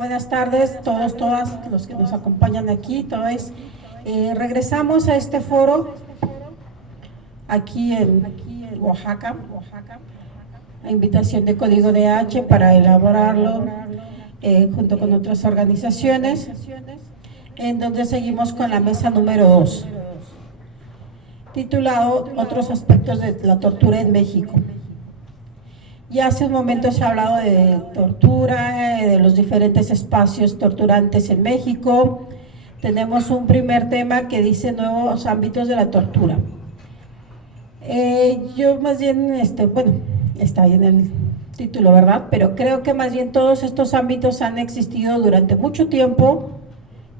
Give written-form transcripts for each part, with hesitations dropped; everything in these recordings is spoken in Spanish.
Buenas tardes, todos, todas los que nos acompañan aquí, todos. Regresamos a este foro aquí en Oaxaca, a invitación de Código DH para elaborarlo junto con otras organizaciones, en donde seguimos con la mesa número 2, titulado Otros aspectos de la tortura en México. Ya hace un momento se ha hablado de tortura, de los diferentes espacios torturantes en México. Tenemos un primer tema que dice nuevos ámbitos de la tortura. Yo más bien, bueno, está ahí en el título, ¿verdad? Pero creo que más bien todos estos ámbitos han existido durante mucho tiempo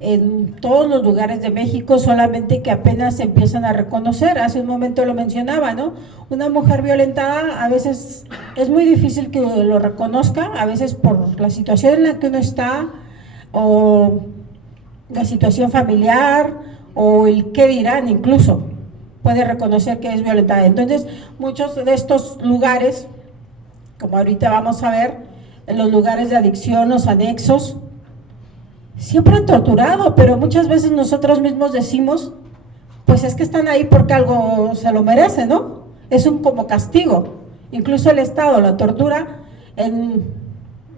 en todos los lugares de México, solamente que apenas se empiezan a reconocer. Hace un momento lo mencionaba, ¿no? Una mujer violentada a veces es muy difícil que lo reconozca, a veces por la situación en la que uno está, o la situación familiar, o el qué dirán incluso, puede reconocer que es violentada. Entonces, muchos de estos lugares, como ahorita vamos a ver, en los lugares de adicción, los anexos, siempre han torturado, pero muchas veces nosotros mismos decimos, pues es que están ahí porque algo se lo merece, ¿no? Es un como castigo. Incluso el Estado, la tortura,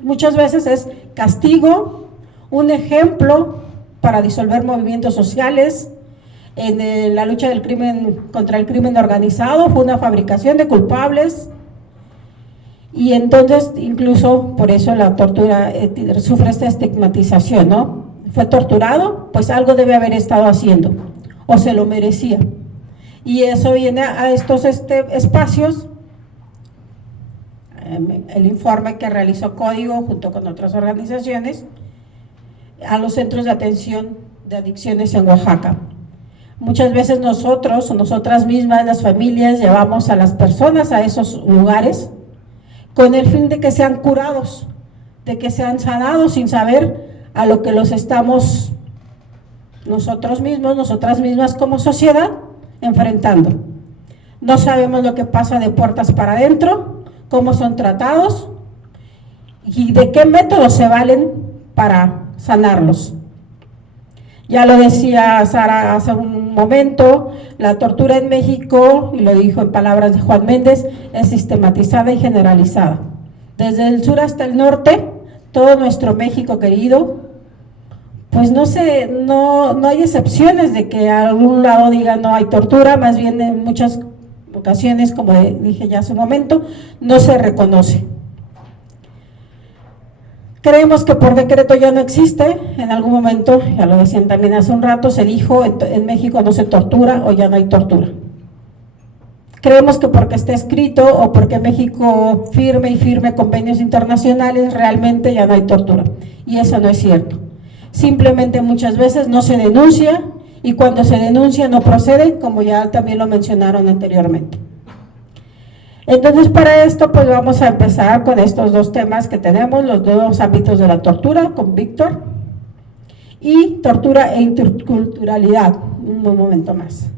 muchas veces es castigo, un ejemplo para disolver movimientos sociales. En la lucha del crimen contra el crimen organizado fue una fabricación de culpables. Y entonces, incluso por eso la tortura sufre esta estigmatización, ¿no? Fue torturado, pues algo debe haber estado haciendo, o se lo merecía. Y eso viene a estos espacios, el informe que realizó Código junto con otras organizaciones, a los centros de atención de adicciones en Oaxaca. Muchas veces nosotros o nosotras mismas, las familias, llevamos a las personas a esos lugares, con el fin de que sean curados, de que sean sanados sin saber a lo que los estamos nosotros mismos, nosotras mismas como sociedad enfrentando. No sabemos lo que pasa de puertas para adentro, cómo son tratados y de qué métodos se valen para sanarlos. Ya lo decía Sara hace un momento, la tortura en México, y lo dijo en palabras de Juan Méndez, es sistematizada y generalizada. Desde el sur hasta el norte, todo nuestro México querido, pues no hay excepciones de que a algún lado diga no hay tortura, más bien en muchas ocasiones, como dije ya hace un momento, no se reconoce. Creemos que por decreto ya no existe, en algún momento, ya lo decían también hace un rato, se dijo en México no se tortura o ya no hay tortura. Creemos que porque está escrito o porque México firme convenios internacionales, realmente ya no hay tortura, y eso no es cierto. Simplemente muchas veces no se denuncia, y cuando se denuncia no procede, como ya también lo mencionaron anteriormente. Entonces, para esto, pues vamos a empezar con estos dos temas que tenemos, los dos ámbitos de la tortura, con Víctor, y tortura e interculturalidad, un momento más.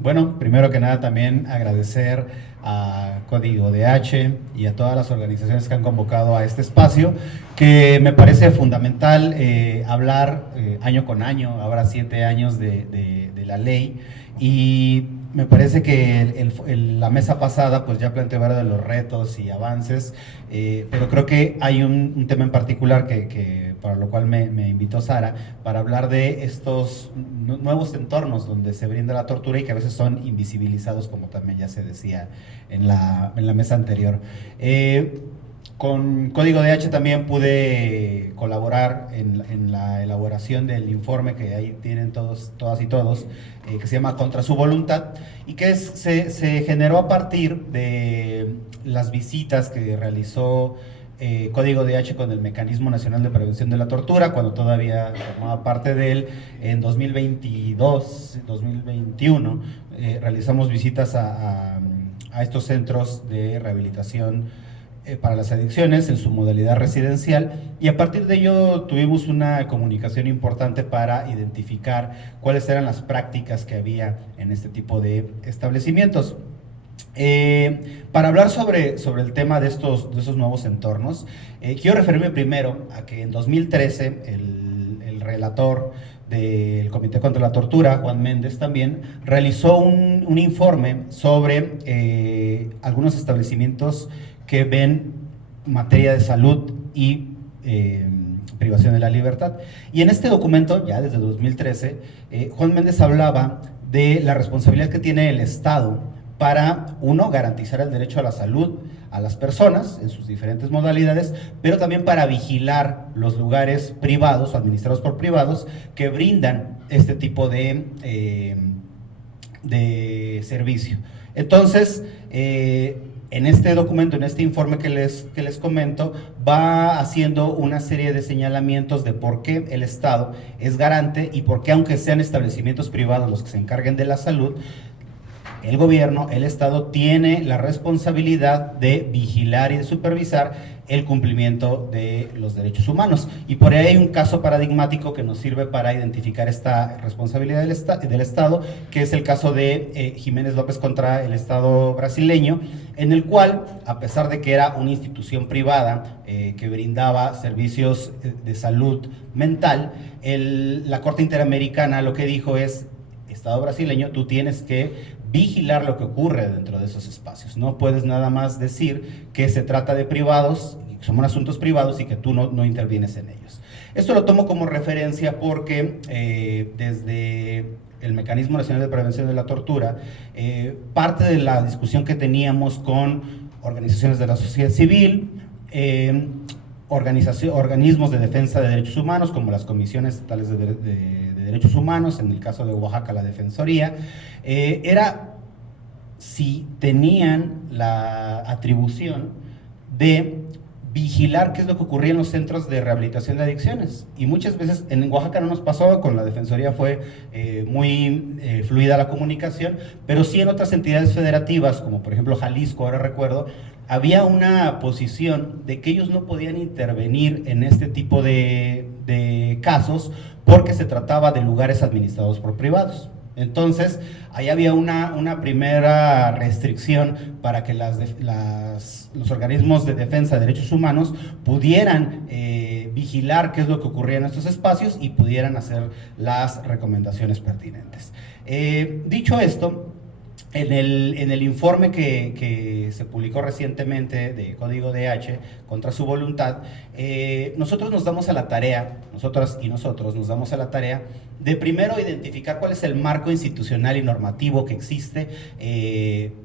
Bueno, primero que nada también agradecer a Código DH y a todas las organizaciones que han convocado a este espacio, que me parece fundamental hablar año con año, ahora 7 años de la ley, y me parece que la mesa pasada pues ya planteó varios de los retos y avances, pero creo que hay un tema en particular que para lo cual me invitó Sara, para hablar de estos nuevos entornos donde se brinda la tortura y que a veces son invisibilizados, como también ya se decía en la mesa anterior. Con Código DH también pude colaborar en la elaboración del informe que ahí tienen todas y todos, que se llama Contra su voluntad, y que se generó a partir de las visitas que realizó Código DH con el Mecanismo Nacional de Prevención de la Tortura, cuando todavía formaba parte de él. En 2022, 2021, realizamos visitas a estos centros de rehabilitación para las adicciones en su modalidad residencial, y a partir de ello tuvimos una comunicación importante para identificar cuáles eran las prácticas que había en este tipo de establecimientos. Para hablar sobre el tema de esos nuevos entornos, quiero referirme primero a que en 2013 el relator del Comité contra la Tortura, Juan Méndez también, realizó un informe sobre algunos establecimientos que ven materia de salud y privación de la libertad. Y en este documento, ya desde 2013, Juan Méndez hablaba de la responsabilidad que tiene el Estado para, uno, garantizar el derecho a la salud a las personas en sus diferentes modalidades, pero también para vigilar los lugares privados, administrados por privados, que brindan este tipo de servicio. Entonces, en este documento, en este informe que les comento, va haciendo una serie de señalamientos de por qué el Estado es garante y por qué, aunque sean establecimientos privados los que se encarguen de la salud, el gobierno, el Estado, tiene la responsabilidad de vigilar y de supervisar el cumplimiento de los derechos humanos. Y por ahí hay un caso paradigmático que nos sirve para identificar esta responsabilidad del Estado, que es el caso de Jiménez López contra el Estado brasileño, en el cual, a pesar de que era una institución privada que brindaba servicios de salud mental, la Corte Interamericana lo que dijo es: Estado brasileño, tú tienes que vigilar lo que ocurre dentro de esos espacios. No puedes nada más decir que se trata de privados, son asuntos privados y que tú no intervienes en ellos. Esto lo tomo como referencia porque desde el Mecanismo Nacional de Prevención de la Tortura, parte de la discusión que teníamos con organizaciones de la sociedad civil, organismos de defensa de derechos humanos, como las comisiones estatales de derechos humanos, en el caso de Oaxaca la Defensoría, era si tenían la atribución de vigilar qué es lo que ocurría en los centros de rehabilitación de adicciones. Y muchas veces en Oaxaca no nos pasó, con la Defensoría fue muy fluida la comunicación, pero sí en otras entidades federativas, como por ejemplo Jalisco, ahora recuerdo, había una posición de que ellos no podían intervenir en este tipo de casos porque se trataba de lugares administrados por privados. Entonces, ahí había una primera restricción para que los organismos de defensa de derechos humanos pudieran vigilar qué es lo que ocurría en estos espacios y pudieran hacer las recomendaciones pertinentes. Dicho esto, en el informe que se publicó recientemente de Código DH contra su voluntad, nosotros nos damos a la tarea, nosotras y nosotros nos damos a la tarea de primero identificar cuál es el marco institucional y normativo que existe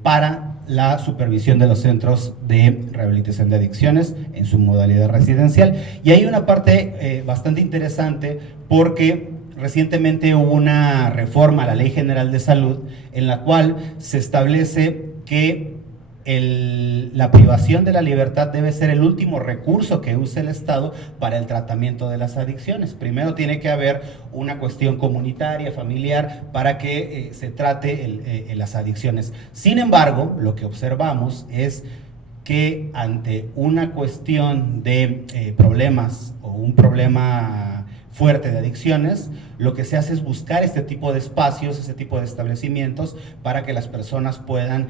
para la supervisión de los centros de rehabilitación de adicciones en su modalidad residencial. Y hay una parte bastante interesante porque recientemente hubo una reforma a la Ley General de Salud en la cual se establece que la privación de la libertad debe ser el último recurso que use el Estado para el tratamiento de las adicciones. Primero tiene que haber una cuestión comunitaria, familiar, para que se trate las adicciones. Sin embargo, lo que observamos es que ante una cuestión de problemas o un problema fuerte de adicciones, lo que se hace es buscar este tipo de espacios, este tipo de establecimientos para que las personas puedan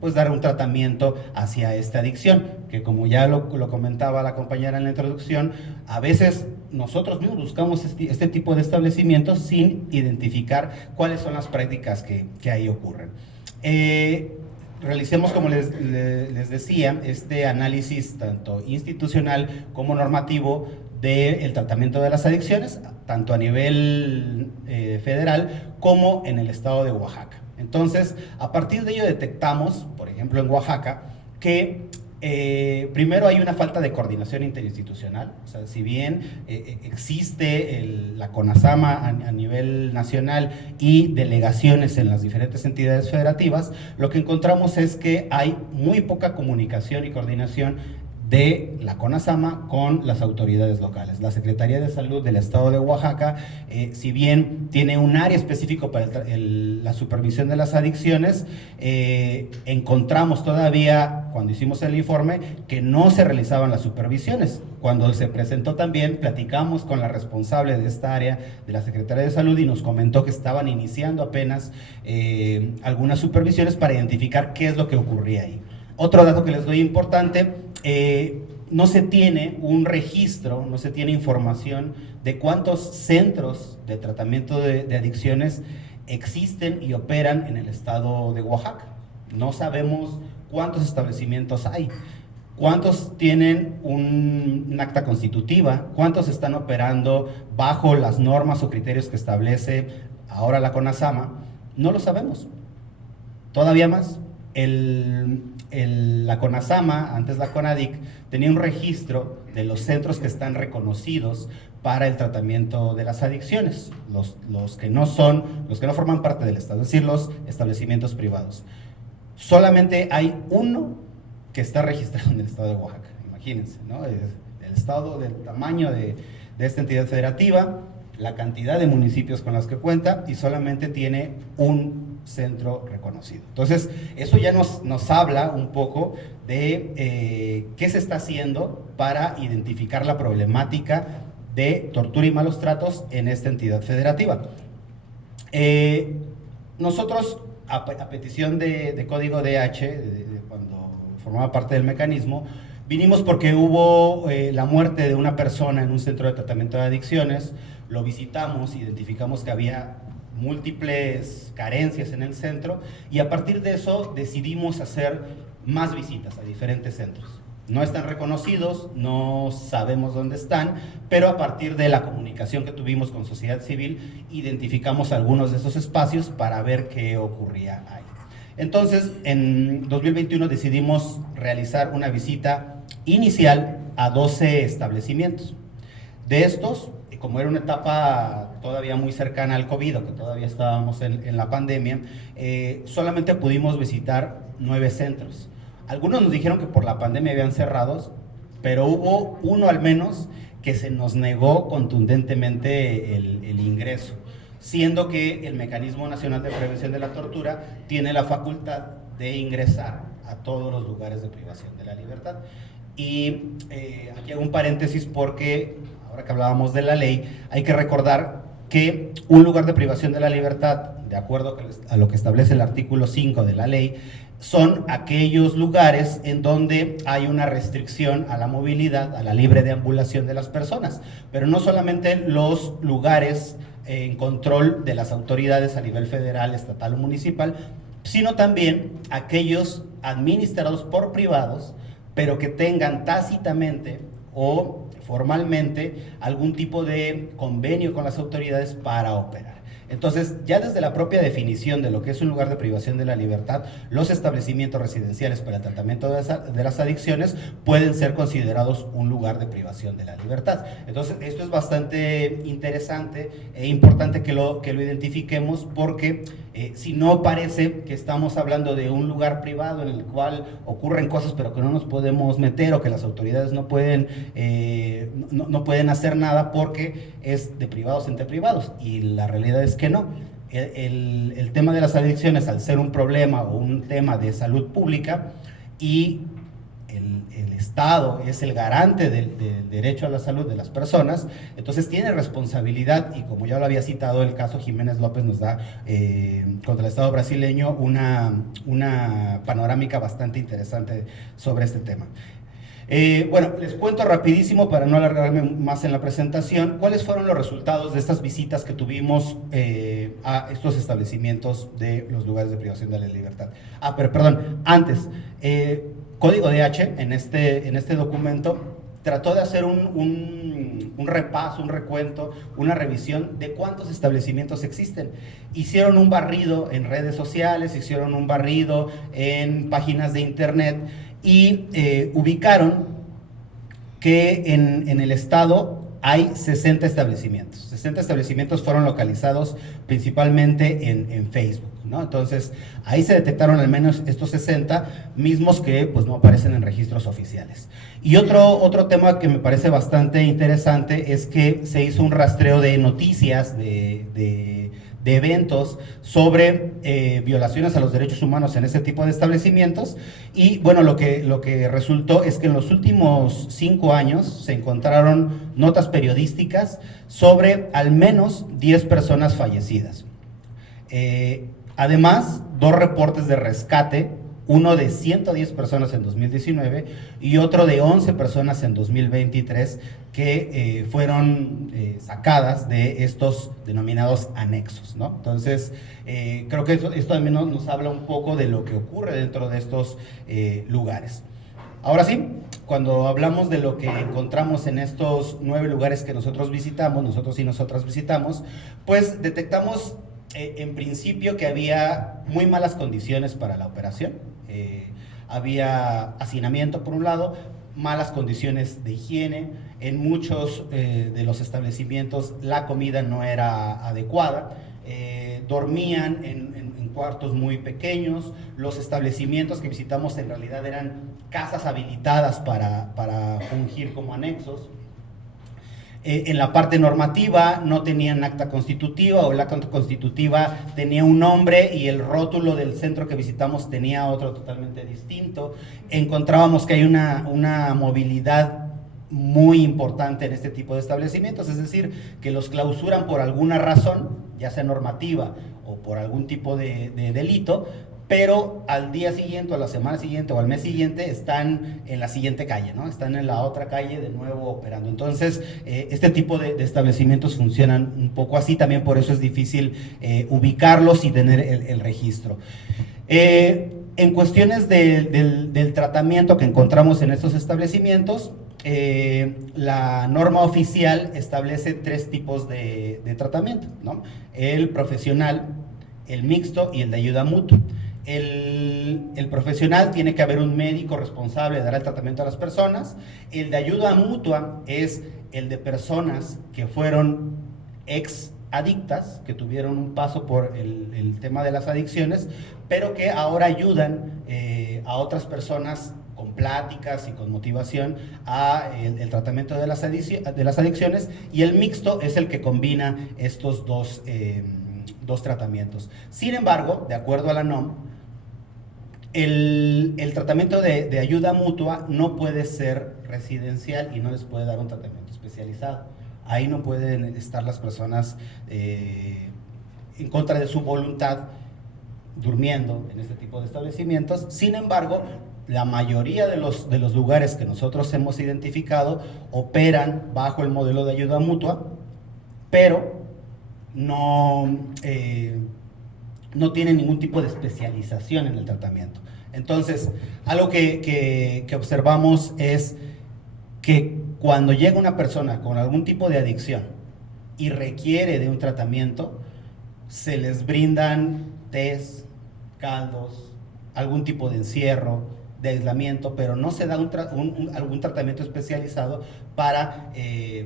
pues dar un tratamiento hacia esta adicción, que como ya lo comentaba la compañera en la introducción, a veces nosotros mismos buscamos este tipo de establecimientos sin identificar cuáles son las prácticas que ahí ocurren. Realicemos, como les decía, este análisis tanto institucional como normativo del tratamiento de las adicciones, tanto a nivel federal como en el estado de Oaxaca. Entonces, a partir de ello detectamos, por ejemplo en Oaxaca, que primero hay una falta de coordinación interinstitucional. O sea, si bien existe la CONASAMA a nivel nacional y delegaciones en las diferentes entidades federativas, lo que encontramos es que hay muy poca comunicación y coordinación de la CONASAMA con las autoridades locales. La Secretaría de Salud del Estado de Oaxaca, si bien tiene un área específico para la supervisión de las adicciones, encontramos todavía, cuando hicimos el informe, que no se realizaban las supervisiones. Cuando se presentó también, platicamos con la responsable de esta área de la Secretaría de Salud y nos comentó que estaban iniciando apenas algunas supervisiones para identificar qué es lo que ocurría ahí. Otro dato que les doy importante, no se tiene un registro, no se tiene información de cuántos centros de tratamiento de adicciones existen y operan en el estado de Oaxaca. No sabemos cuántos establecimientos hay, cuántos tienen un acta constitutiva, cuántos están operando bajo las normas o criterios que establece ahora la CONASAMA. No lo sabemos. Todavía más, la CONASAMA, antes la CONADIC, tenía un registro de los centros que están reconocidos para el tratamiento de las adicciones, los que no forman parte del Estado, es decir, los establecimientos privados. Solamente hay uno que está registrado en el Estado de Oaxaca, imagínense, ¿no? El Estado, del tamaño de esta entidad federativa, la cantidad de municipios con los que cuenta, y solamente tiene un centro reconocido. Entonces, eso ya nos habla un poco de qué se está haciendo para identificar la problemática de tortura y malos tratos en esta entidad federativa. Nosotros, a petición de Código DH, cuando formaba parte del mecanismo, vinimos porque hubo la muerte de una persona en un centro de tratamiento de adicciones. Lo visitamos, identificamos que había múltiples carencias en el centro y a partir de eso decidimos hacer más visitas a diferentes centros. No están reconocidos, no sabemos dónde están, pero a partir de la comunicación que tuvimos con sociedad civil, identificamos algunos de esos espacios para ver qué ocurría ahí. Entonces, en 2021 decidimos realizar una visita inicial a 12 establecimientos. De estos, como era una etapa todavía muy cercana al COVID, o que todavía estábamos en la pandemia, solamente pudimos visitar 9 centros. Algunos nos dijeron que por la pandemia habían cerrados, pero hubo uno al menos que se nos negó contundentemente el ingreso, siendo que el Mecanismo Nacional de Prevención de la Tortura tiene la facultad de ingresar a todos los lugares de privación de la libertad. Y aquí hago un paréntesis porque, ahora que hablábamos de la ley, hay que recordar que un lugar de privación de la libertad, de acuerdo a lo que establece el artículo 5 de la ley, son aquellos lugares en donde hay una restricción a la movilidad, a la libre deambulación de las personas, pero no solamente los lugares en control de las autoridades a nivel federal, estatal o municipal, sino también aquellos administrados por privados, pero que tengan tácitamente o formalmente algún tipo de convenio con las autoridades para operar. Entonces, ya desde la propia definición de lo que es un lugar de privación de la libertad, los establecimientos residenciales para el tratamiento de las adicciones pueden ser considerados un lugar de privación de la libertad. Entonces, esto es bastante interesante e importante que lo identifiquemos, porque si no parece que estamos hablando de un lugar privado en el cual ocurren cosas pero que no nos podemos meter, o que las autoridades no pueden hacer nada porque es de privados entre privados, y la realidad es que no. El tema de las adicciones, al ser un problema o un tema de salud pública, y el Estado es el garante del derecho a la salud de las personas, entonces tiene responsabilidad, y como ya lo había citado, el caso Jiménez López nos da contra el Estado brasileño una panorámica bastante interesante sobre este tema. Bueno, les cuento rapidísimo para no alargarme más en la presentación, cuáles fueron los resultados de estas visitas que tuvimos a estos establecimientos de los lugares de privación de la libertad. Pero perdón, antes, Código DH en este documento trató de hacer un repaso, un recuento, una revisión de cuántos establecimientos existen. Hicieron un barrido en redes sociales, hicieron un barrido en páginas de internet, y ubicaron que en el estado hay 60 establecimientos. 60 establecimientos fueron localizados principalmente en Facebook. ¿no? Entonces, ahí se detectaron al menos estos 60 mismos que pues no aparecen en registros oficiales. Y otro tema que me parece bastante interesante es que se hizo un rastreo de noticias, de eventos sobre violaciones a los derechos humanos en ese tipo de establecimientos, y bueno, lo que resultó es que en los últimos 5 años se encontraron notas periodísticas sobre al menos 10 personas fallecidas. Además, 2 reportes de rescate, uno de 110 personas en 2019 y otro de 11 personas en 2023 que fueron sacadas de estos denominados anexos, ¿no? Entonces, creo que esto también nos habla un poco de lo que ocurre dentro de estos lugares. Ahora sí, cuando hablamos de lo que encontramos en estos 9 lugares que nosotros visitamos, nosotros y nosotras visitamos, pues detectamos en principio que había muy malas condiciones para la operación. Había hacinamiento por un lado, malas condiciones de higiene, en muchos de los establecimientos la comida no era adecuada, dormían en cuartos muy pequeños, los establecimientos que visitamos en realidad eran casas habilitadas para fungir como anexos. En la parte normativa no tenían acta constitutiva, o la acta constitutiva tenía un nombre y el rótulo del centro que visitamos tenía otro totalmente distinto. Encontrábamos que hay una movilidad muy importante en este tipo de establecimientos, es decir, que los clausuran por alguna razón, ya sea normativa o por algún tipo de delito, pero al día siguiente, o a la semana siguiente, o al mes siguiente, están en la siguiente calle, ¿no? Están en la otra calle de nuevo operando. Entonces, este tipo de establecimientos funcionan un poco así, también por eso es difícil ubicarlos y tener el registro. En cuestiones del tratamiento que encontramos en estos establecimientos, la norma oficial establece 3 tipos de tratamiento, ¿no? El profesional, el mixto y el de ayuda mutua. El profesional tiene que haber un médico responsable de dar el tratamiento a las personas. El de ayuda mutua es el de personas que fueron ex adictas, que tuvieron un paso por el tema de las adicciones, pero que ahora ayudan a otras personas con pláticas y con motivación a el tratamiento de las adicciones, y el mixto es el que combina estos dos tratamientos. Sin embargo, de acuerdo a la NOM, el tratamiento de ayuda mutua no puede ser residencial y no les puede dar un tratamiento especializado. Ahí no pueden estar las personas en contra de su voluntad durmiendo en este tipo de establecimientos. Sin embargo, la mayoría de los lugares que nosotros hemos identificado operan bajo el modelo de ayuda mutua, pero no tienen ningún tipo de especialización en el tratamiento. Entonces, algo que observamos es que cuando llega una persona con algún tipo de adicción y requiere de un tratamiento, se les brindan tés, caldos, algún tipo de encierro, de aislamiento, pero no se da algún tratamiento especializado para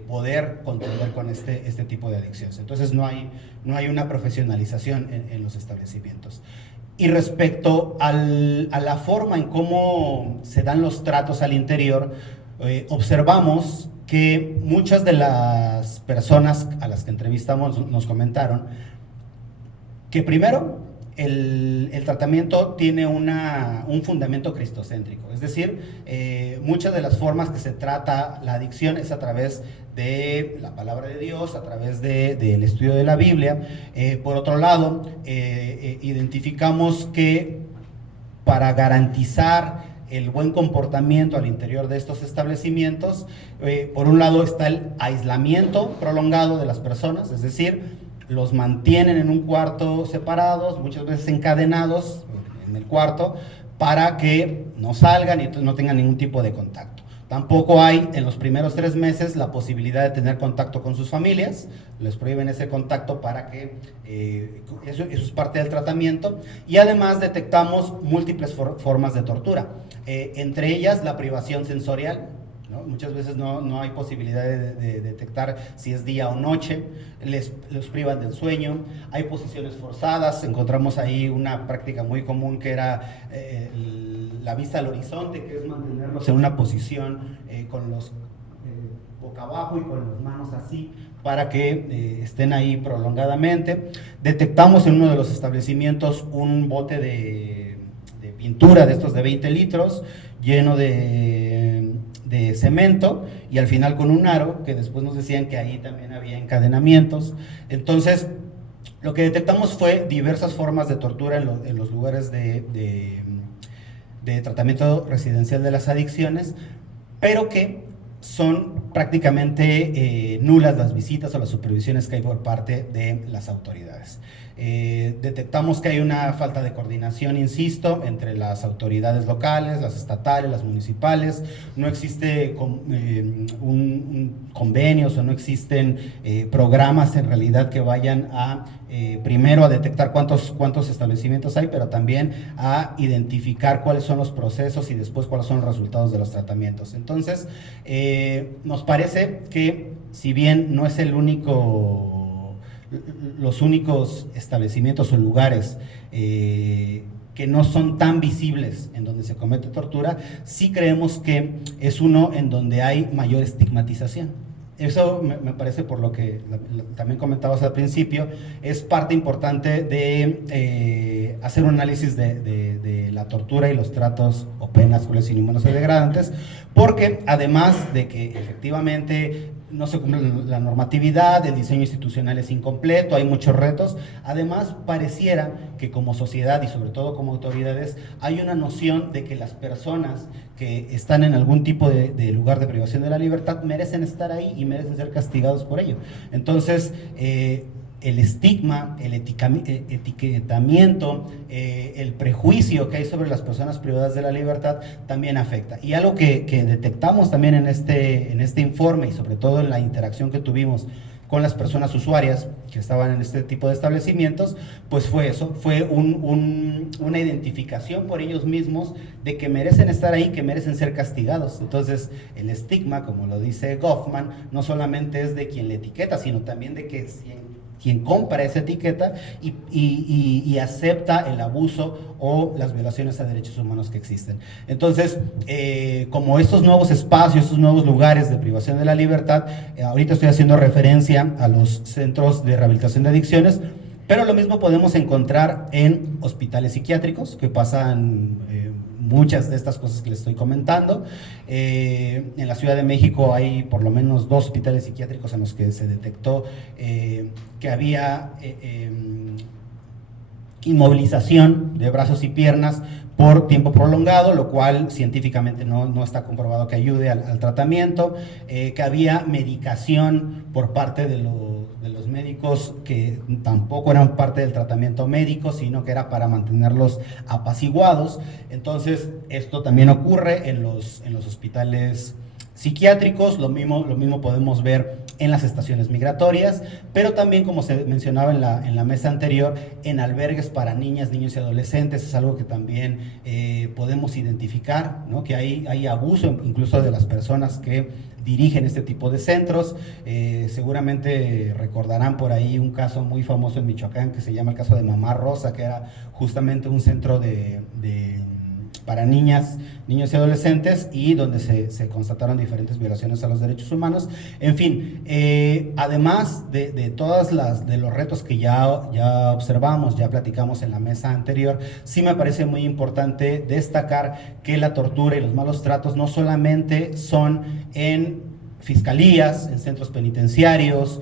poder controlar con este tipo de adicciones. Entonces no hay una profesionalización en los establecimientos. Y respecto a la forma en cómo se dan los tratos al interior, observamos que muchas de las personas a las que entrevistamos nos comentaron que primero el tratamiento tiene un fundamento cristocéntrico, es decir, muchas de las formas que se trata la adicción es a través de la palabra de Dios, a través del estudio de la Biblia. Por otro lado, identificamos que para garantizar el buen comportamiento al interior de estos establecimientos, por un lado está el aislamiento prolongado de las personas, es decir, los mantienen en un cuarto separados, muchas veces encadenados en el cuarto, para que no salgan y no tengan ningún tipo de contacto. Tampoco hay en los primeros 3 meses la posibilidad de tener contacto con sus familias, les prohíben ese contacto para que, eso es parte del tratamiento. Y además detectamos múltiples formas de tortura, entre ellas la privación sensorial, ¿no? Muchas veces no hay posibilidad de detectar si es día o noche, los privan del sueño, hay posiciones forzadas, encontramos ahí una práctica muy común que era la vista al horizonte, que es mantenerlos en una posición con los boca abajo y con las manos así, para que estén ahí prolongadamente. Detectamos en uno de los establecimientos un bote de pintura de estos de 20 litros, lleno de cemento, y al final con un aro, que después nos decían que ahí también había encadenamientos. Entonces, lo que detectamos fue diversas formas de tortura en los lugares de tratamiento residencial de las adicciones, pero que son prácticamente nulas las visitas o las supervisiones que hay por parte de las autoridades. Detectamos que hay una falta de coordinación, insisto, entre las autoridades locales, las estatales, las municipales. No existe convenios o no existen programas en realidad que vayan a primero a detectar cuántos establecimientos hay, pero también a identificar cuáles son los procesos y después cuáles son los resultados de los tratamientos. Entonces, nos parece que si bien no es los únicos establecimientos o lugares que no son tan visibles en donde se comete tortura, sí creemos que es uno en donde hay mayor estigmatización. Eso me parece, por lo que también comentabas al principio, es parte importante de hacer un análisis de la tortura y los tratos o penas crueles, inhumanos y degradantes, porque además de que efectivamente no se cumple la normatividad, el diseño institucional es incompleto, hay muchos retos, además pareciera que como sociedad y sobre todo como autoridades hay una noción de que las personas que están en algún tipo de lugar de privación de la libertad merecen estar ahí y merecen ser castigados por ello. Entonces, el estigma, el etiquetamiento, el prejuicio que hay sobre las personas privadas de la libertad también afecta. Y algo que detectamos también en este informe y sobre todo en la interacción que tuvimos con las personas usuarias que estaban en este tipo de establecimientos, pues fue eso, fue una identificación por ellos mismos de que merecen estar ahí, que merecen ser castigados. Entonces, el estigma, como lo dice Goffman, no solamente es de quien le etiqueta, sino también de que quien compra esa etiqueta y acepta el abuso o las violaciones a derechos humanos que existen. Entonces, como estos nuevos espacios, estos nuevos lugares de privación de la libertad, ahorita estoy haciendo referencia a los centros de rehabilitación de adicciones, pero lo mismo podemos encontrar en hospitales psiquiátricos, que pasan muchas de estas cosas que les estoy comentando. En la Ciudad de México hay por lo menos 2 hospitales psiquiátricos en los que se detectó que había inmovilización de brazos y piernas por tiempo prolongado, lo cual científicamente no está comprobado que ayude al tratamiento, que había medicación por parte de los médicos que tampoco eran parte del tratamiento médico, sino que era para mantenerlos apaciguados. Entonces, esto también ocurre en los hospitales psiquiátricos, lo mismo podemos ver en las estaciones migratorias, pero también, como se mencionaba en la mesa anterior, en albergues para niñas, niños y adolescentes. Es algo que también podemos identificar, ¿no? Que hay abuso incluso de las personas que dirigen este tipo de centros. Seguramente recordarán por ahí un caso muy famoso en Michoacán que se llama el caso de Mamá Rosa, que era justamente un centro para niñas, niños y adolescentes, y donde se constataron diferentes violaciones a los derechos humanos. En fin, además de los retos que ya observamos, ya platicamos en la mesa anterior, sí me parece muy importante destacar que la tortura y los malos tratos no solamente son en fiscalías, en centros penitenciarios,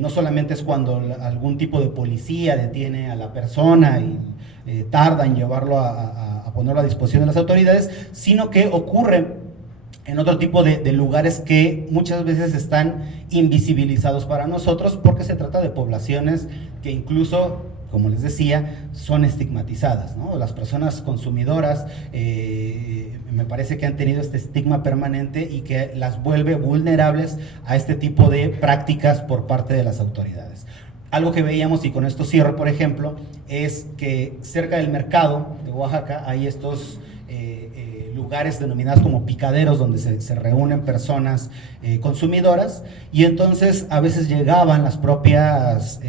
no solamente es cuando algún tipo de policía detiene a la persona y tarda en llevarlo a ponerlo a disposición de las autoridades, sino que ocurre en otro tipo de lugares que muchas veces están invisibilizados para nosotros, porque se trata de poblaciones que incluso, como les decía, son estigmatizadas, ¿no? Las personas consumidoras me parece que han tenido este estigma permanente y que las vuelve vulnerables a este tipo de prácticas por parte de las autoridades. Algo que veíamos, y con esto cierro, por ejemplo, es que cerca del mercado de Oaxaca hay estos lugares lugares denominados como picaderos, donde se reúnen personas consumidoras, y entonces a veces llegaban las propias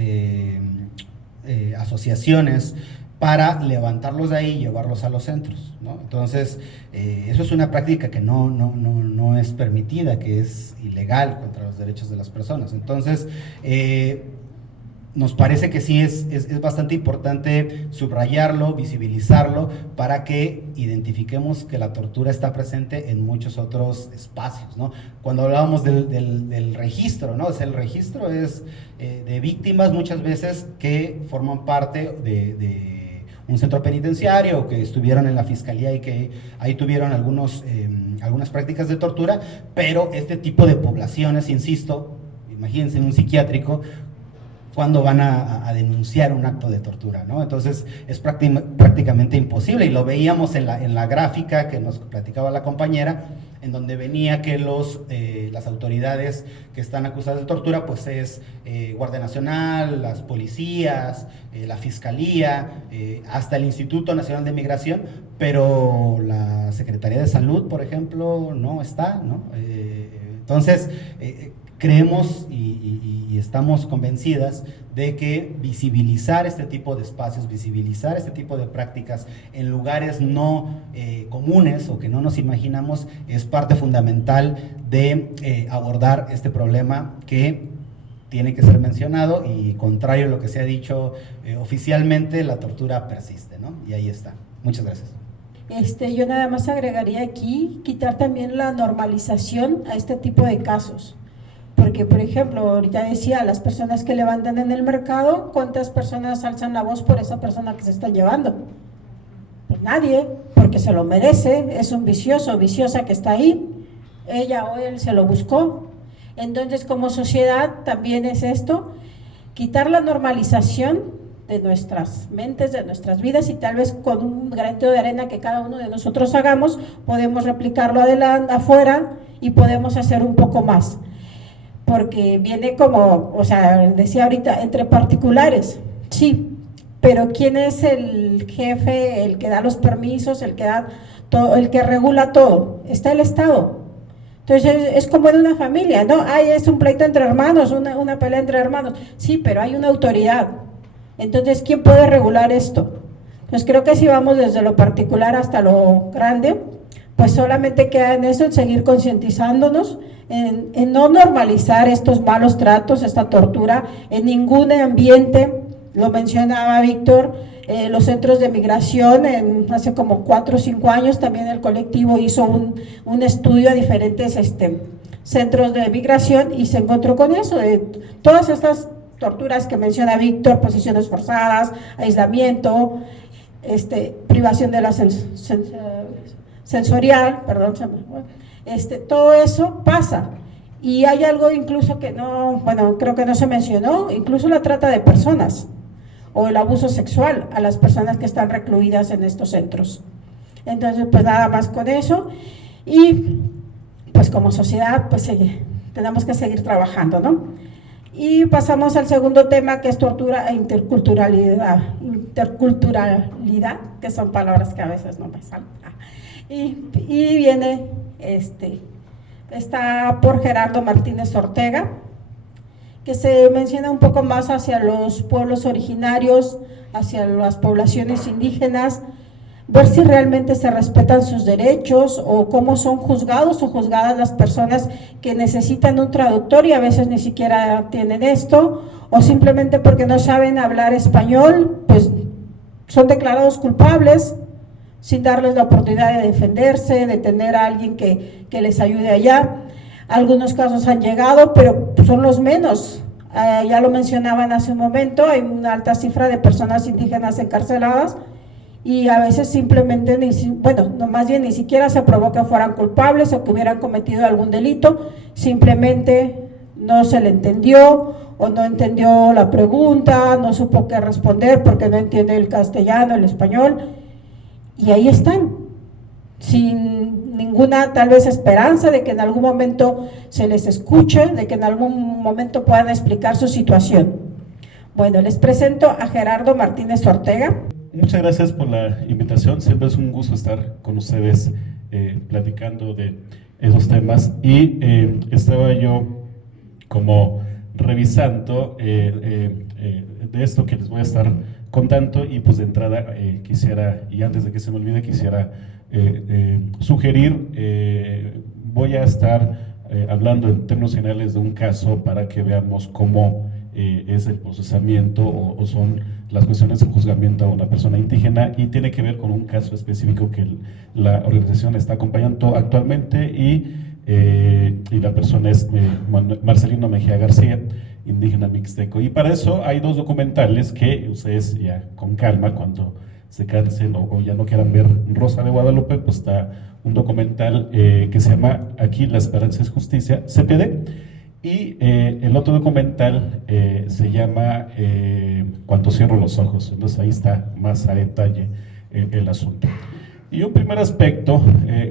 asociaciones para levantarlos de ahí y llevarlos a los centros, ¿no? Entonces, eso es una práctica que no es permitida, que es ilegal contra los derechos de las personas. Entonces, nos parece que sí es bastante importante subrayarlo, visibilizarlo, para que identifiquemos que la tortura está presente en muchos otros espacios, ¿no? Cuando hablábamos del registro, ¿no? O sea, el registro es de víctimas muchas veces que forman parte de un centro penitenciario, o que estuvieron en la fiscalía y que ahí tuvieron algunas prácticas de tortura, pero este tipo de poblaciones, insisto, imagínense en un psiquiátrico, cuando van a denunciar un acto de tortura, ¿no? Entonces es prácticamente imposible, y lo veíamos en la gráfica que nos platicaba la compañera, en donde venía que las autoridades que están acusadas de tortura, pues es Guardia Nacional, las policías, la Fiscalía, hasta el Instituto Nacional de Migración, pero la Secretaría de Salud, por ejemplo, no está, ¿no? Entonces, creemos y estamos convencidas de que visibilizar este tipo de espacios, visibilizar este tipo de prácticas en lugares no comunes o que no nos imaginamos, es parte fundamental de abordar este problema que tiene que ser mencionado, y contrario a lo que se ha dicho oficialmente, la tortura persiste, ¿no? Y ahí está. Muchas gracias. Yo nada más agregaría aquí, quitar también la normalización a este tipo de casos. Porque, por ejemplo, ahorita decía, las personas que levantan en el mercado, ¿cuántas personas alzan la voz por esa persona que se están llevando? Pues nadie, porque se lo merece, es un vicioso, viciosa que está ahí, ella o él se lo buscó. Entonces, como sociedad también es esto, quitar la normalización de nuestras mentes, de nuestras vidas, y tal vez con un granito de arena que cada uno de nosotros hagamos, podemos replicarlo afuera y podemos hacer un poco más. Porque viene como, o sea, decía ahorita, entre particulares, sí, pero ¿quién es el jefe, el que da los permisos, el que da todo, el que regula todo? Está el Estado. Entonces es como en una familia, ¿no? Es un pleito entre hermanos, una pelea entre hermanos, sí, pero hay una autoridad. Entonces, ¿quién puede regular esto? Pues creo que si vamos desde lo particular hasta lo grande, pues solamente queda en eso, en seguir concientizándonos, en no normalizar estos malos tratos, esta tortura, en ningún ambiente. Lo mencionaba Víctor, los centros de migración, hace como 4 o 5 años también el colectivo hizo un estudio a diferentes centros de migración, y se encontró con eso, de todas estas torturas que menciona Víctor, posiciones forzadas, aislamiento, privación de la sensorial, perdón, todo eso pasa. Y hay algo incluso que creo que no se mencionó, incluso la trata de personas o el abuso sexual a las personas que están recluidas en estos centros. Entonces, pues nada más con eso, y pues como sociedad, pues tenemos que seguir trabajando, ¿no? Y pasamos al segundo tema, que es tortura e interculturalidad, que son palabras que a veces no me salen. Y viene, está por Gerardo Martínez Ortega, que se menciona un poco más hacia los pueblos originarios, hacia las poblaciones indígenas, ver si realmente se respetan sus derechos o cómo son juzgados o juzgadas las personas que necesitan un traductor y a veces ni siquiera tienen esto, o simplemente porque no saben hablar español, pues son declarados culpables sin darles la oportunidad de defenderse, de tener a alguien que les ayude allá. Algunos casos han llegado, pero son los menos. Ya lo mencionaban hace un momento, hay una alta cifra de personas indígenas encarceladas, y a veces simplemente, más bien ni siquiera se probó que fueran culpables o que hubieran cometido algún delito, simplemente no se le entendió o no entendió la pregunta, no supo qué responder porque no entiende el castellano, el español, y ahí están, sin ninguna tal vez esperanza de que en algún momento se les escuche, de que en algún momento puedan explicar su situación. Bueno, les presento a Gerardo Martínez Ortega. Muchas gracias por la invitación, siempre es un gusto estar con ustedes platicando de esos temas y estaba yo como revisando de esto que les voy a estar contando y pues de entrada quisiera, y antes de que se me olvide, quisiera sugerir, voy a estar hablando en términos generales de un caso para que veamos cómo es el procesamiento o son las cuestiones de juzgamiento a una persona indígena, y tiene que ver con un caso específico que la organización está acompañando actualmente y la persona es Marcelino Mejía García, indígena mixteco. Y para eso hay dos documentales que ustedes ya con calma, cuando se cansen o ya no quieran ver Rosa de Guadalupe, pues está un documental que se llama Aquí la Esperanza es Justicia, CPD, y el otro documental se llama Cuando cierro los ojos. Entonces ahí está más a detalle el asunto. Y un primer aspecto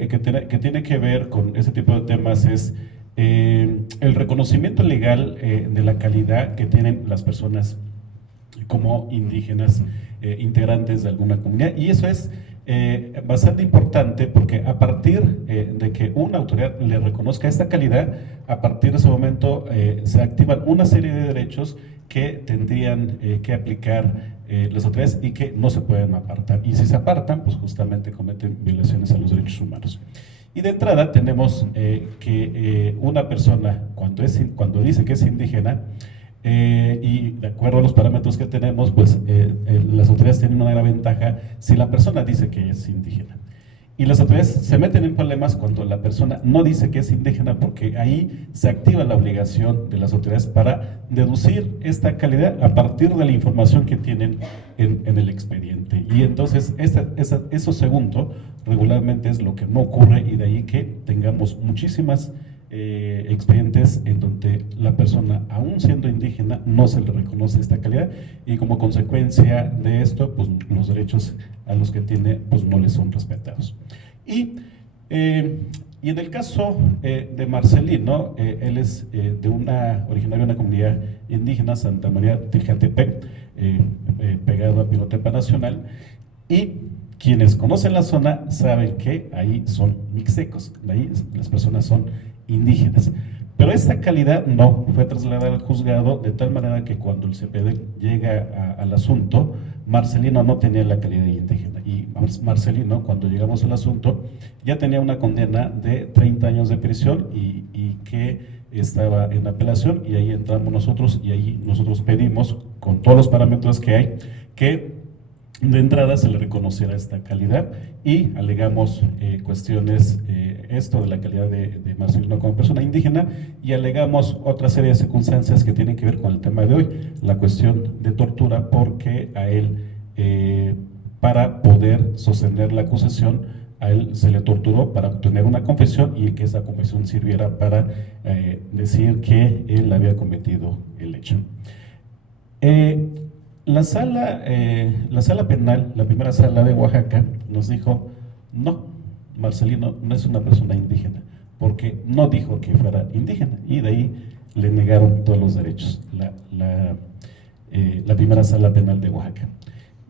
que tiene que ver con ese tipo de temas es el reconocimiento legal de la calidad que tienen las personas como indígenas integrantes de alguna comunidad. Y eso es bastante importante, porque a partir de que una autoridad le reconozca esta calidad, a partir de ese momento se activan una serie de derechos que tendrían que aplicar las autoridades y que no se pueden apartar. Y si se apartan, pues justamente cometen violaciones a los derechos humanos. Y de entrada tenemos que una persona, cuando dice que es indígena, y de acuerdo a los parámetros que tenemos, pues las autoridades tienen una gran ventaja si la persona dice que es indígena. Y las autoridades se meten en problemas cuando la persona no dice que es indígena, porque ahí se activa la obligación de las autoridades para deducir esta calidad a partir de la información que tienen en el expediente. Y entonces eso segundo regularmente es lo que no ocurre, y de ahí que tengamos muchísimas expedientes en donde la persona, aún siendo indígena, no se le reconoce esta calidad, y como consecuencia de esto, pues los derechos a los que tiene, pues no les son respetados. Y en el caso de Marcelino, él es originario de una comunidad indígena, Santa María Tiljantepec, pegado a Pinotepa Nacional, y quienes conocen la zona saben que ahí son mixtecos, de ahí las personas son indígenas. Pero esta calidad no fue trasladada al juzgado, de tal manera que cuando el CPD llega al asunto, Marcelino no tenía la calidad de indígena. Y Marcelino, cuando llegamos al asunto, ya tenía una condena de 30 años de prisión y que estaba en apelación, y ahí entramos nosotros, y ahí nosotros pedimos, con todos los parámetros que hay, que de entrada se le reconociera esta calidad, y alegamos cuestiones, esto de la calidad de Marcelino como persona indígena, y alegamos otra serie de circunstancias que tienen que ver con el tema de hoy, la cuestión de tortura, porque a él, para poder sostener la acusación, a él se le torturó para obtener una confesión, y que esa confesión sirviera para decir que él había cometido el hecho. La sala penal, la primera sala de Oaxaca, nos dijo: no, Marcelino no es una persona indígena, porque no dijo que fuera indígena, y de ahí le negaron todos los derechos, la primera sala penal de Oaxaca.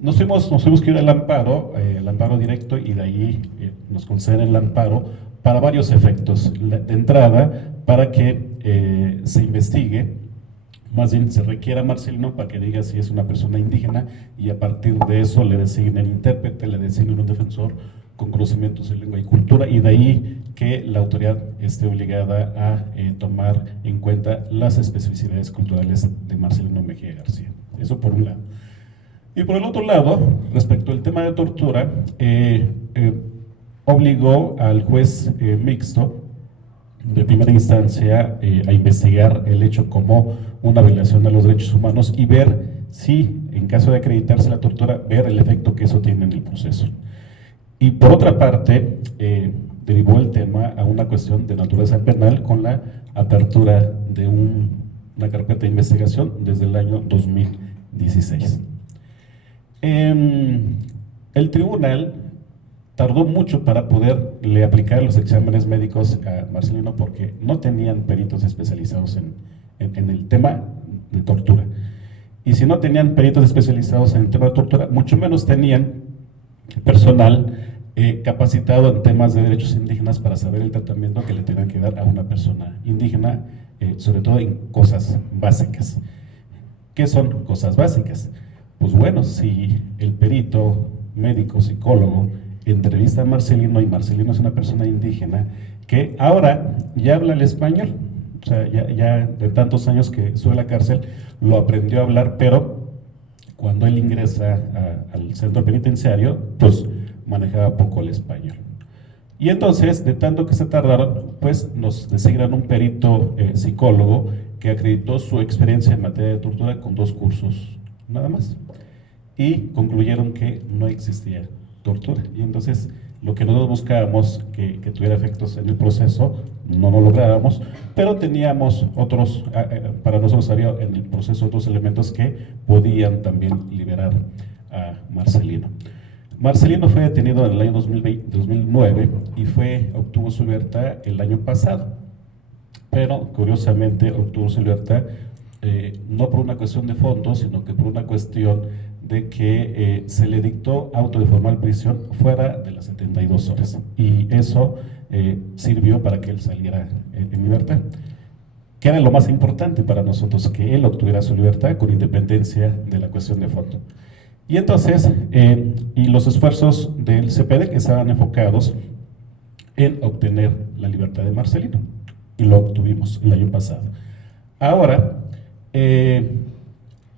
Nos tuvimos que ir al amparo directo, y de ahí nos conceden el amparo para varios efectos. De entrada, para que se investigue, más bien se requiere a Marcelino para que diga si es una persona indígena, y a partir de eso le designen intérprete, le designen un defensor con conocimientos de lengua y cultura, y de ahí que la autoridad esté obligada a tomar en cuenta las especificidades culturales de Marcelino Mejía García. Eso por un lado. Y por el otro lado, respecto al tema de tortura, obligó al juez mixto de primera instancia a investigar el hecho como una violación de los derechos humanos, y ver si, en caso de acreditarse la tortura, ver el efecto que eso tiene en el proceso. Y por otra parte, derivó el tema a una cuestión de naturaleza penal, con la apertura de una carpeta de investigación desde el año 2016. El tribunal tardó mucho para poderle aplicar los exámenes médicos a Marcelino, porque no tenían peritos especializados en el tema de tortura. Y si no tenían peritos especializados en el tema de tortura, mucho menos tenían personal capacitado en temas de derechos indígenas para saber el tratamiento que le tengan que dar a una persona indígena, sobre todo en cosas básicas. ¿Qué son cosas básicas? Pues bueno, si el perito, médico, psicólogo, entrevista a Marcelino y Marcelino es una persona indígena que ahora ya habla el español, o sea, ya de tantos años que estuvo en la cárcel, lo aprendió a hablar, pero cuando él ingresa al centro penitenciario, pues manejaba poco el español. Y entonces, de tanto que se tardaron, pues nos designan un perito psicólogo que acreditó su experiencia en materia de tortura con 2 cursos, nada más. Y concluyeron que no existía tortura. Y entonces, lo que nosotros buscábamos que tuviera efectos en el proceso, no lo lográbamos, pero teníamos otros, para nosotros había en el proceso otros elementos que podían también liberar a Marcelino. Marcelino fue detenido en el año 2009 y obtuvo su libertad el año pasado, pero curiosamente obtuvo su libertad no por una cuestión de fondo, sino que por una cuestión de que se le dictó auto de formal prisión fuera de las 72 horas, y eso sirvió para que él saliera en libertad, que era lo más importante para nosotros, que él obtuviera su libertad con independencia de la cuestión de fondo. Y entonces, y los esfuerzos del CPD que estaban enfocados en obtener la libertad de Marcelino, y lo obtuvimos el año pasado. Ahora,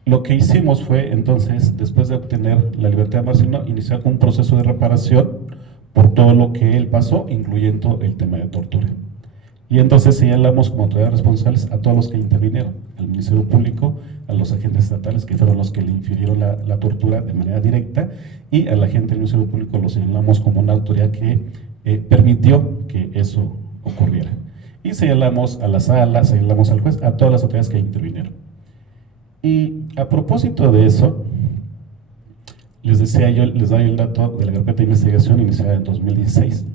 lo que hicimos fue entonces, después de obtener la libertad de Marcelino, iniciar un proceso de reparación por todo lo que él pasó, incluyendo el tema de tortura. Y entonces señalamos como autoridades responsables a todos los que intervinieron, al Ministerio Público, a los agentes estatales que fueron los que le infirieron la tortura de manera directa, y a la gente del Ministerio Público lo señalamos como una autoridad que permitió que eso ocurriera. Y señalamos a la sala, señalamos al juez, a todas las autoridades que intervinieron. Y a propósito de eso, les decía yo, les doy el dato de la carpeta de investigación iniciada en 2016.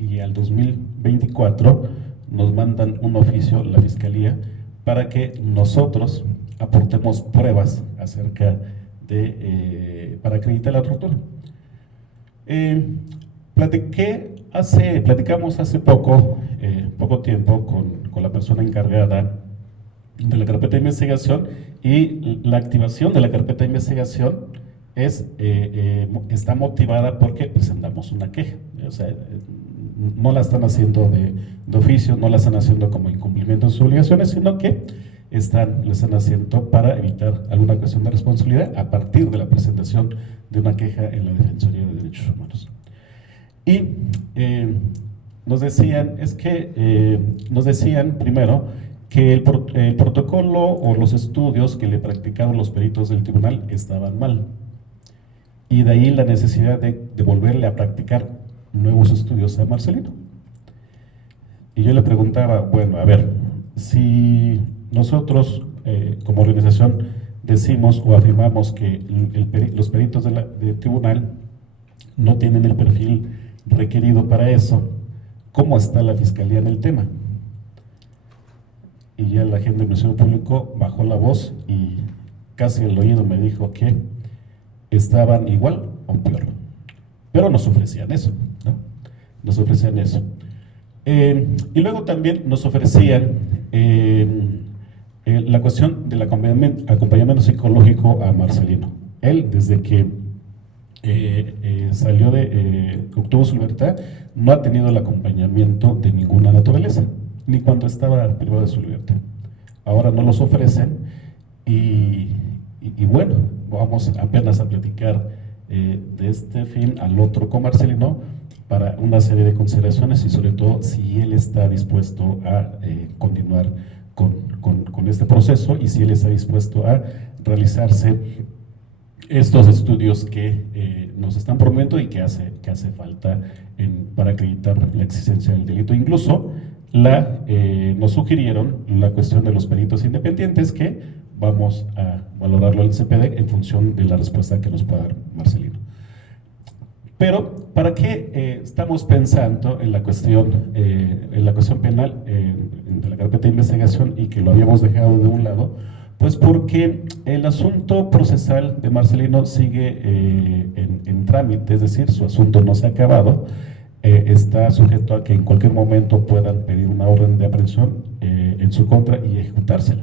Y al 2024 nos mandan un oficio, la Fiscalía, para que nosotros aportemos pruebas acerca de, para acreditar la tortura. Platicamos hace poco tiempo con la persona encargada de la carpeta de investigación, y la activación de la carpeta de investigación está motivada porque presentamos una queja. O sea, no la están haciendo de oficio, no la están haciendo como incumplimiento de sus obligaciones, sino que lo están haciendo para evitar alguna cuestión de responsabilidad a partir de la presentación de una queja en la Defensoría de Derechos Humanos. Y nos decían primero que el protocolo o los estudios que le practicaron los peritos del tribunal estaban mal, y de ahí la necesidad de volverle a practicar nuevos estudios a Marcelino. Y yo le preguntaba, bueno, a ver, si nosotros como organización decimos o afirmamos que los peritos del tribunal no tienen el perfil requerido para eso, ¿cómo está la Fiscalía en el tema? Y ya la gente del Ministerio Público bajó la voz y casi al oído me dijo que estaban igual o peor, pero nos ofrecían eso, ¿no? Nos ofrecían eso. Y luego también nos ofrecían la cuestión del acompañamiento psicológico a Marcelino. Él, desde que obtuvo su libertad, no ha tenido el acompañamiento de ninguna naturaleza, ni cuando estaba privado de su libertad. Ahora no los ofrecen, y bueno, vamos apenas a platicar de este fin al otro con Marcelino para una serie de consideraciones, y sobre todo si él está dispuesto a continuar con este proceso, y si él está dispuesto a realizarse estos estudios que nos están promoviendo y que hace falta para acreditar la existencia del delito. Incluso nos sugirieron la cuestión de los peritos independientes, que vamos a valorarlo en el CPD en función de la respuesta que nos pueda dar Marcelino. Pero, ¿para qué estamos pensando en la cuestión penal de la carpeta de investigación, y que lo habíamos dejado de un lado? Pues porque el asunto procesal de Marcelino sigue en trámite, es decir, su asunto no se ha acabado, está sujeto a que en cualquier momento puedan pedir una orden de aprehensión en su contra y ejecutársela.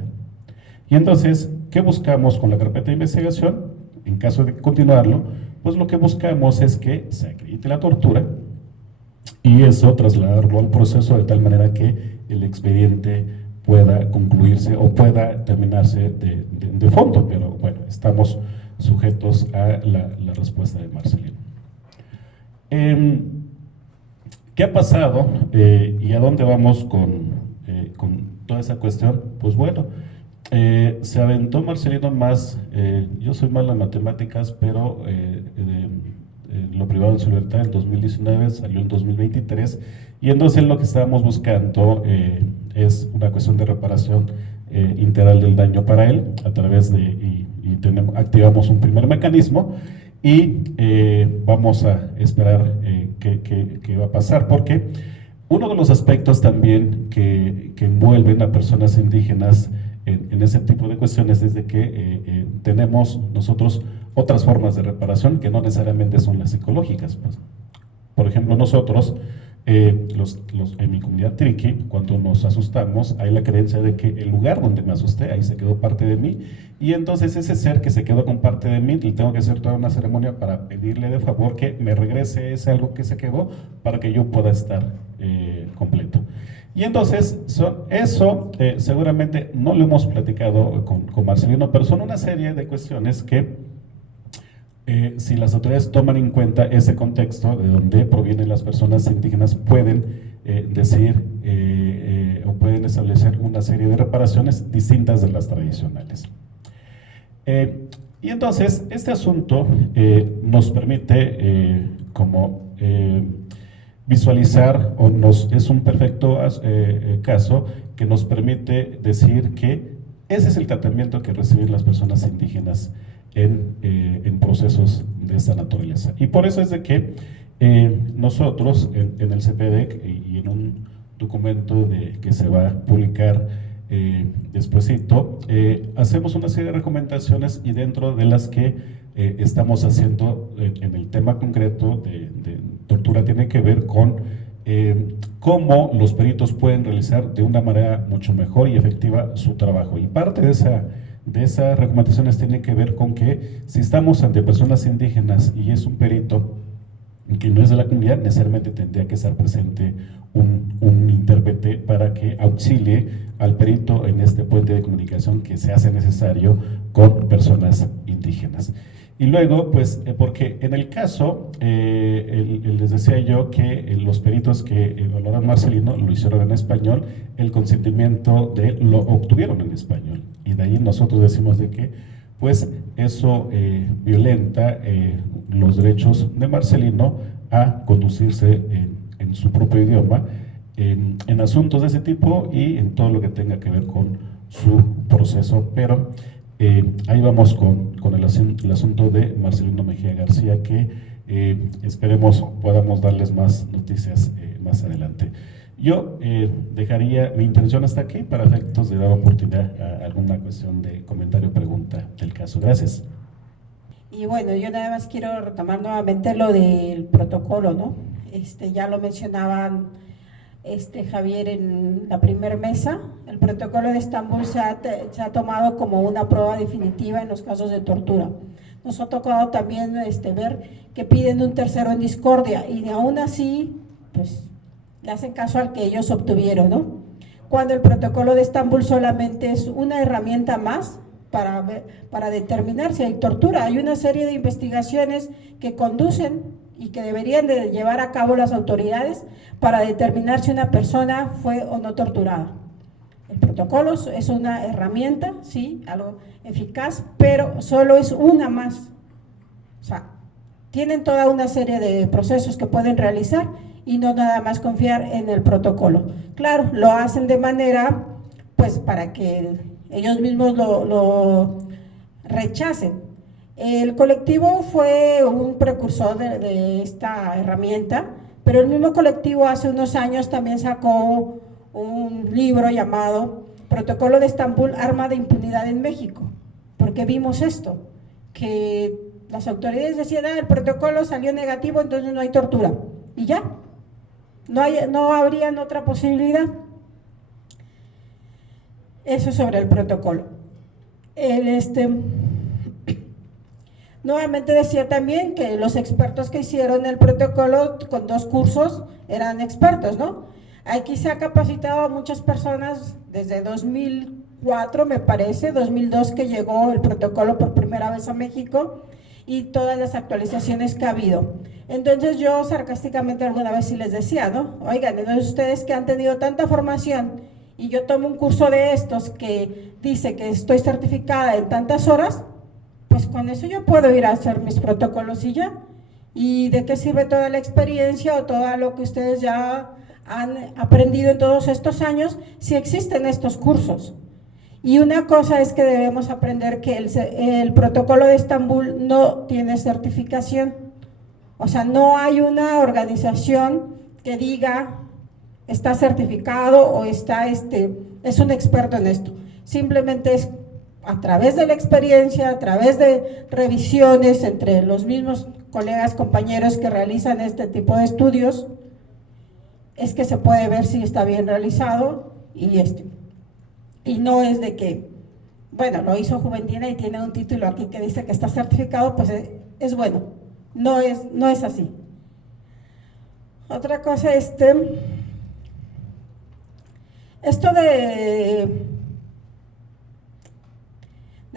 Y entonces, ¿qué buscamos con la carpeta de investigación? En caso de continuarlo, pues lo que buscamos es que se acredite la tortura y eso trasladarlo al proceso de tal manera que el expediente pueda concluirse o pueda terminarse de fondo, pero bueno, estamos sujetos a la respuesta de Marcelino. ¿Qué ha pasado y a dónde vamos con toda esa cuestión? Pues bueno, se aventó Marcelino más, yo soy malo en matemáticas, pero lo privado en su libertad en 2019, salió en 2023, y entonces lo que estábamos buscando es una cuestión de reparación integral del daño para él, a través de, activamos un primer mecanismo, y vamos a esperar qué va a pasar, porque uno de los aspectos también que envuelven a personas indígenas en ese tipo de cuestiones es de que tenemos nosotros otras formas de reparación que no necesariamente son las psicológicas, pues. Por ejemplo, nosotros, en mi comunidad triqui, cuando nos asustamos, hay la creencia de que el lugar donde me asusté, ahí se quedó parte de mí, y entonces ese ser que se quedó con parte de mí, le tengo que hacer toda una ceremonia para pedirle de favor que me regrese ese algo que se quedó para que yo pueda estar completo. Y entonces, eso seguramente no lo hemos platicado con Marcelino, pero son una serie de cuestiones que si las autoridades toman en cuenta ese contexto de donde provienen las personas indígenas, pueden decir o pueden establecer una serie de reparaciones distintas de las tradicionales. Y entonces, este asunto nos permite como visualizar, es un perfecto caso que nos permite decir que ese es el tratamiento que reciben las personas indígenas en procesos de esta naturaleza. Y por eso es de que nosotros en el CPDEC y en un documento que se va a publicar despuesito, hacemos una serie de recomendaciones, y dentro de las que estamos haciendo en el tema concreto de tortura tiene que ver con cómo los peritos pueden realizar de una manera mucho mejor y efectiva su trabajo. Y parte de esas recomendaciones tiene que ver con que si estamos ante personas indígenas y es un perito que no es de la comunidad, necesariamente tendría que estar presente un intérprete para que auxilie al perito en este puente de comunicación que se hace necesario con personas indígenas. Y luego, pues, porque en el caso, les decía yo que los peritos que evaluaron Marcelino lo hicieron en español, el consentimiento de él lo obtuvieron en español, y de ahí nosotros decimos de que, pues, eso violenta los derechos de Marcelino a conducirse en su propio idioma, en asuntos de ese tipo y en todo lo que tenga que ver con su proceso, pero ahí vamos con el asunto de Marcelino Mejía García, que esperemos podamos darles más noticias más adelante. Yo dejaría mi intervención hasta aquí para efectos de dar oportunidad a alguna cuestión de comentario o pregunta del caso. Gracias. Y bueno, yo nada más quiero retomar nuevamente lo del protocolo, ¿no? Ya lo mencionaban Javier en la primera mesa. El protocolo de Estambul se ha tomado como una prueba definitiva en los casos de tortura. Nos ha tocado también ver que piden un tercero en discordia, y aún así, pues, le hacen caso al que ellos obtuvieron, ¿no? Cuando el protocolo de Estambul solamente es una herramienta más para determinar si hay tortura. Hay una serie de investigaciones que conducen y que deberían de llevar a cabo las autoridades para determinar si una persona fue o no torturada. El protocolo es una herramienta, sí, algo eficaz, pero solo es una más. O sea, tienen toda una serie de procesos que pueden realizar y no nada más confiar en el protocolo. Claro, lo hacen de manera, pues, para que ellos mismos lo rechacen. El colectivo fue un precursor de esta herramienta, pero el mismo colectivo hace unos años también sacó un libro llamado protocolo de Estambul arma de impunidad en México, porque vimos esto, que las autoridades decían, el protocolo salió negativo, entonces no hay tortura, y ya, no habría otra posibilidad. Eso sobre el protocolo. Nuevamente decía también que los expertos que hicieron el protocolo con 2 cursos eran expertos, ¿no? Aquí se ha capacitado a muchas personas desde 2004, me parece, 2002 que llegó el protocolo por primera vez a México y todas las actualizaciones que ha habido. Entonces yo sarcásticamente alguna vez sí les decía, ¿no? Oigan, entonces ustedes que han tenido tanta formación y yo tomo un curso de estos que dice que estoy certificada en tantas horas, pues con eso yo puedo ir a hacer mis protocolos y ya. ¿Y de qué sirve toda la experiencia o todo lo que ustedes ya han aprendido en todos estos años si existen estos cursos? Y una cosa es que debemos aprender que el protocolo de Estambul no tiene certificación, o sea, no hay una organización que diga está certificado o es un experto en esto, simplemente es a través de la experiencia, a través de revisiones entre los mismos colegas, compañeros que realizan este tipo de estudios, es que se puede ver si está bien realizado y no es de que, bueno, lo hizo Juventina y tiene un título aquí que dice que está certificado, pues es bueno, no es así. Otra cosa, esto de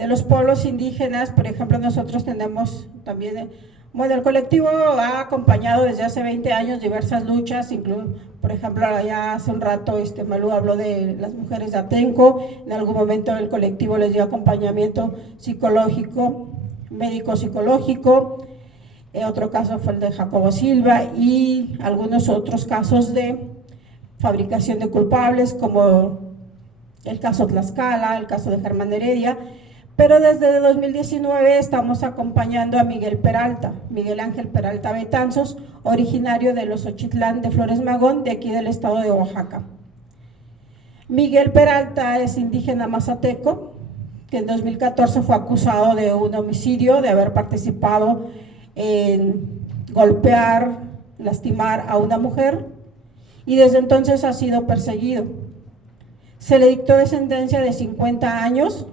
los pueblos indígenas, por ejemplo, nosotros tenemos también, bueno, el colectivo ha acompañado desde hace 20 años diversas luchas, incluso, por ejemplo, ya hace un rato Malú habló de las mujeres de Atenco, en algún momento el colectivo les dio acompañamiento psicológico, médico-psicológico, otro caso fue el de Jacobo Silva y algunos otros casos de fabricación de culpables, como el caso Tlaxcala, el caso de Germán Heredia. Pero desde 2019 estamos acompañando a Miguel Peralta, Miguel Ángel Peralta Betanzos, originario de los Ochitlán de Flores Magón, de aquí del estado de Oaxaca. Miguel Peralta es indígena mazateco, que en 2014 fue acusado de un homicidio, de haber participado en golpear, lastimar a una mujer, y desde entonces ha sido perseguido. Se le dictó de sentencia de 50 años,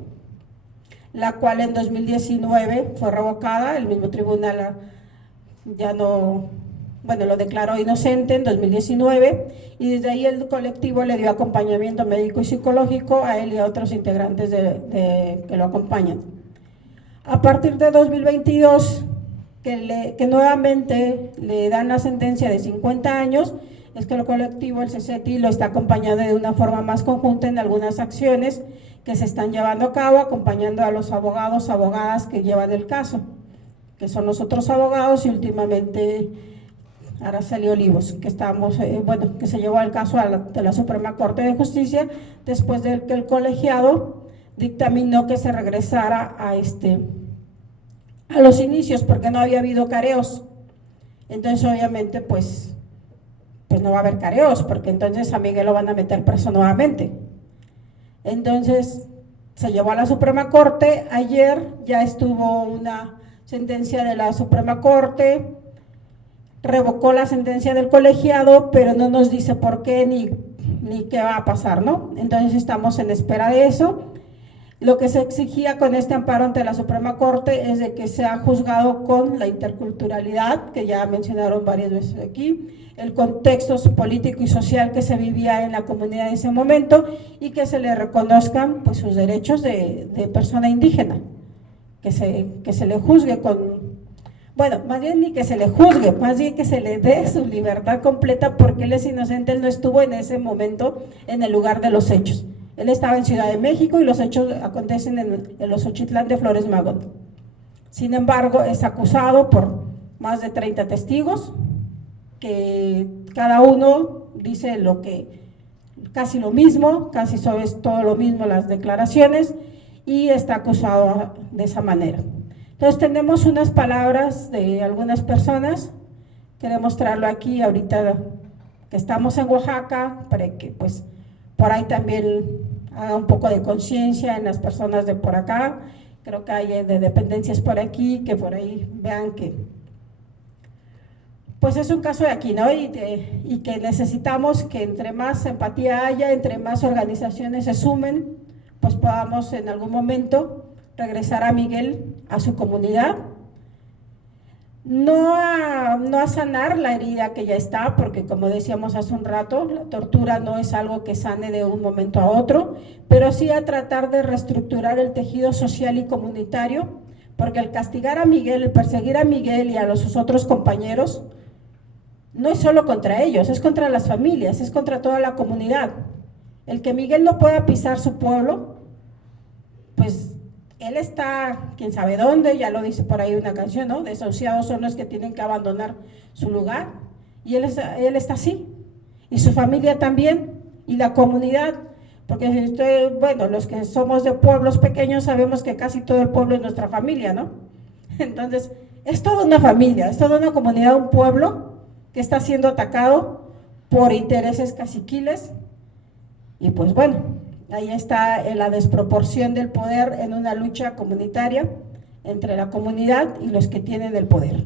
la cual en 2019 fue revocada, el mismo tribunal ya no, bueno, lo declaró inocente en 2019 y desde ahí el colectivo le dio acompañamiento médico y psicológico a él y a otros integrantes que lo acompañan. A partir de 2022, que nuevamente le dan la sentencia de 50 años, es que el colectivo, el CCETI, lo está acompañando de una forma más conjunta en algunas acciones que se están llevando a cabo, acompañando a los abogados, abogadas que llevan el caso, que son los otros abogados y últimamente Araceli Olivos, que que se llevó el caso de la Suprema Corte de Justicia después de que el colegiado dictaminó que se regresara a los inicios porque no había habido careos. Entonces obviamente pues no va a haber careos porque entonces a Miguel lo van a meter preso nuevamente. Entonces se llevó a la Suprema Corte, ayer ya estuvo una sentencia de la Suprema Corte, revocó la sentencia del colegiado, pero no nos dice por qué ni qué va a pasar, ¿no? Entonces estamos en espera de eso. Lo que se exigía con este amparo ante la Suprema Corte es de que sea juzgado con la interculturalidad, que ya mencionaron varias veces aquí, el contexto político y social que se vivía en la comunidad en ese momento y que se le reconozcan pues sus derechos de persona indígena, que se le juzgue bueno, más bien ni que se le juzgue, más bien que se le dé su libertad completa porque él es inocente, él no estuvo en ese momento en el lugar de los hechos. Él estaba en Ciudad de México y los hechos acontecen en los Ochitlán de Flores Magón. Sin embargo, es acusado por más de 30 testigos, que cada uno dice casi lo mismo, casi es todo lo mismo las declaraciones, y está acusado de esa manera. Entonces tenemos unas palabras de algunas personas, queremos traerlo aquí ahorita que estamos en Oaxaca, para que pues por ahí también haga un poco de conciencia en las personas de por acá. Creo que hay de dependencias por aquí, que por ahí vean que pues es un caso de aquí, ¿no? Y que necesitamos que entre más empatía haya, entre más organizaciones se sumen, pues podamos en algún momento regresar a Miguel a su comunidad, no a sanar la herida que ya está, porque como decíamos hace un rato, la tortura no es algo que sane de un momento a otro, pero sí a tratar de reestructurar el tejido social y comunitario, porque el castigar a Miguel, el perseguir a Miguel y a sus otros compañeros, no es solo contra ellos, es contra las familias, es contra toda la comunidad. El que Miguel no pueda pisar su pueblo, pues él está, quién sabe dónde, ya lo dice por ahí una canción, ¿no? Desahuciados son los que tienen que abandonar su lugar, y él está así, y su familia también, y la comunidad, porque bueno, los que somos de pueblos pequeños sabemos que casi todo el pueblo es nuestra familia, ¿no? Entonces, es toda una familia, es toda una comunidad, un pueblo que está siendo atacado por intereses caciquiles, y pues bueno, ahí está la desproporción del poder en una lucha comunitaria entre la comunidad y los que tienen el poder.